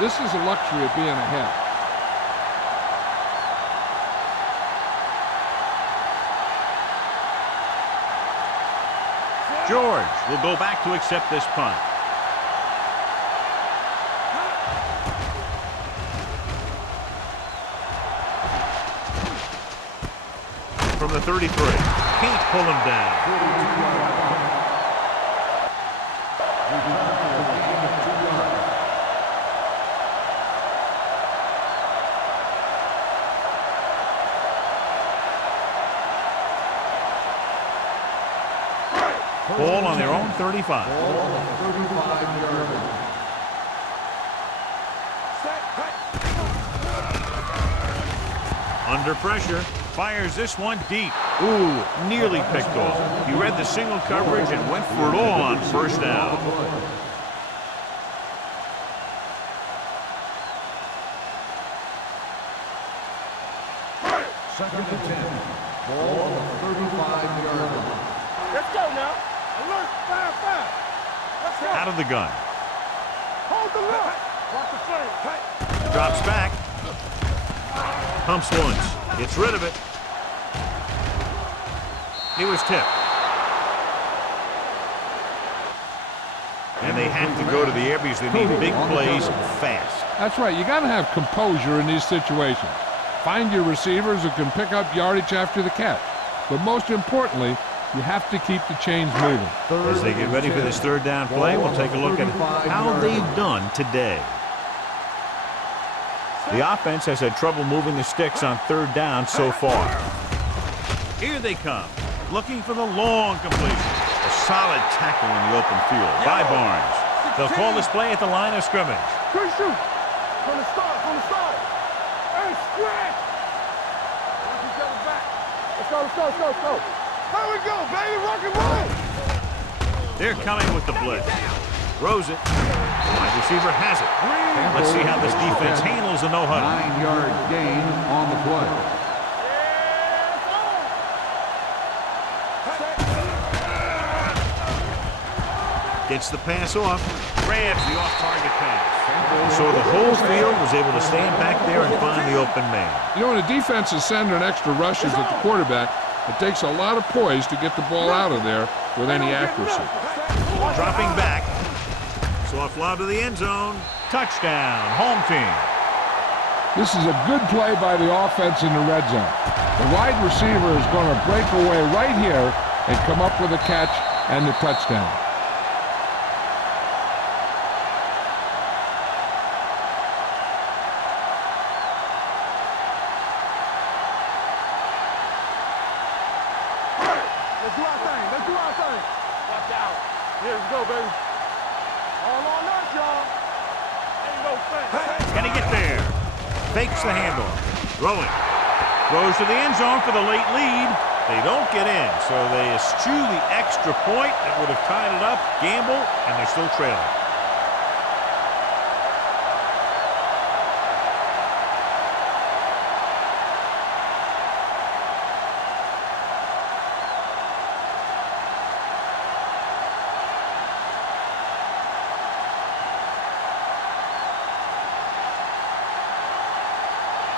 This is a luxury of being ahead. George will go back to accept this punt. From the 33. Can't pull him down. Ball on their own 35. Under pressure. Fires this one deep. Ooh, nearly picked off. He read the single coverage and went for it all on 1st down. Second and 10. Ball on the 35-yard line. Let's go now. Alert, 5-5. Let's go. Out of the gun. Hold the line. Watch the flame. Drops back. Pumps once. Gets rid of it. He was tipped. And they have to go to the air because they need big plays fast. That's right. You got to have composure in these situations. Find your receivers who can pick up yardage after the catch. But most importantly, you have to keep the chains moving. As they get ready for this 3rd down play, we'll take a look at how they've done today. The offense has had trouble moving the sticks on 3rd down so far. Here they come, looking for the long completion. A solid tackle in the open field by Barnes. They'll call this play at the line of scrimmage. Good shoot. From the start, from the start. Hey, square. Watch each other back. Let's go, let's go, let's go, let's go. There we go, baby. Rock and roll. They're coming with the blitz. Throws it. Wide receiver has it. Let's see how this defense handles a no-huddle. 9-yard gain on the play. Gets the pass off. Grabs the off-target pass. So the whole field was able to stand back there and find the open man. You know, when a defense is sending extra rushes at the quarterback, it takes a lot of poise to get the ball out of there with any accuracy. Dropping back. Soft lob to the end zone. Touchdown, home team. This is a good play by the offense in the red zone. The wide receiver is going to break away right here and come up with a catch and the touchdown. Let's do our thing. Let's do our thing. Watch out. Here we go, baby. All on us, y'all. Ain't no thing. Can he get there? Fakes the handoff. Throwing. Throws to the end zone for the late lead. They don't get in, so they eschew the extra point that would have tied it up. Gamble, and they're still trailing.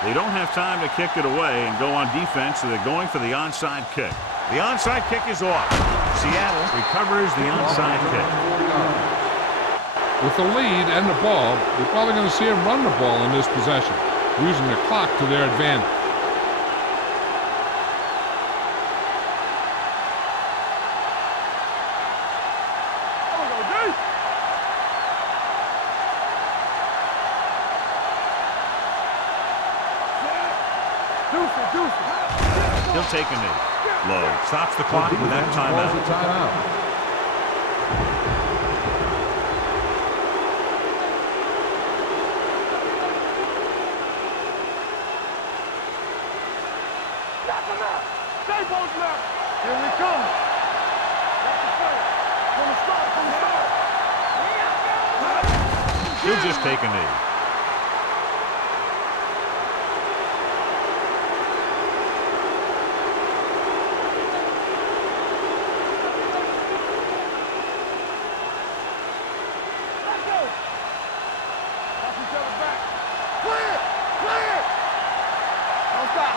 They don't have time to kick it away and go on defense, so they're going for the onside kick. The onside kick is off. Seattle recovers the onside kick. With the lead and the ball, you're probably going to see them run the ball in this possession, using the clock to their advantage. He'll take a knee. Low. Stops the clock with that Calls a timeout. timeout. Here we come. From the start. He'll just take a knee.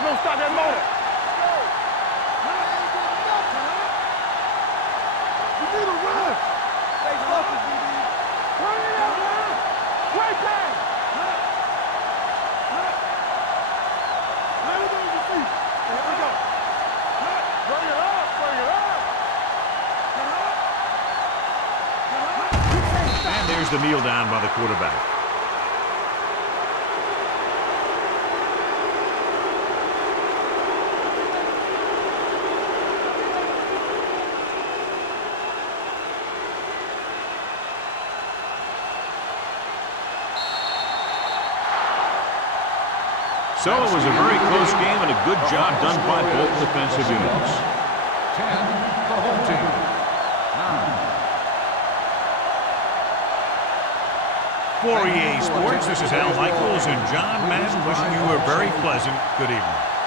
Don't stop that motor. You need to run. Stay focused, BB. Turn it up, man. Play pass. Let him on your feet. Here we go. Bring it up. And there's the kneel down by the quarterback. So it was a very close game and a good job done by both defensive units. 10, the home team. 9. For EA Sports, this is Al Michaels and John Madden wishing you a very pleasant good evening.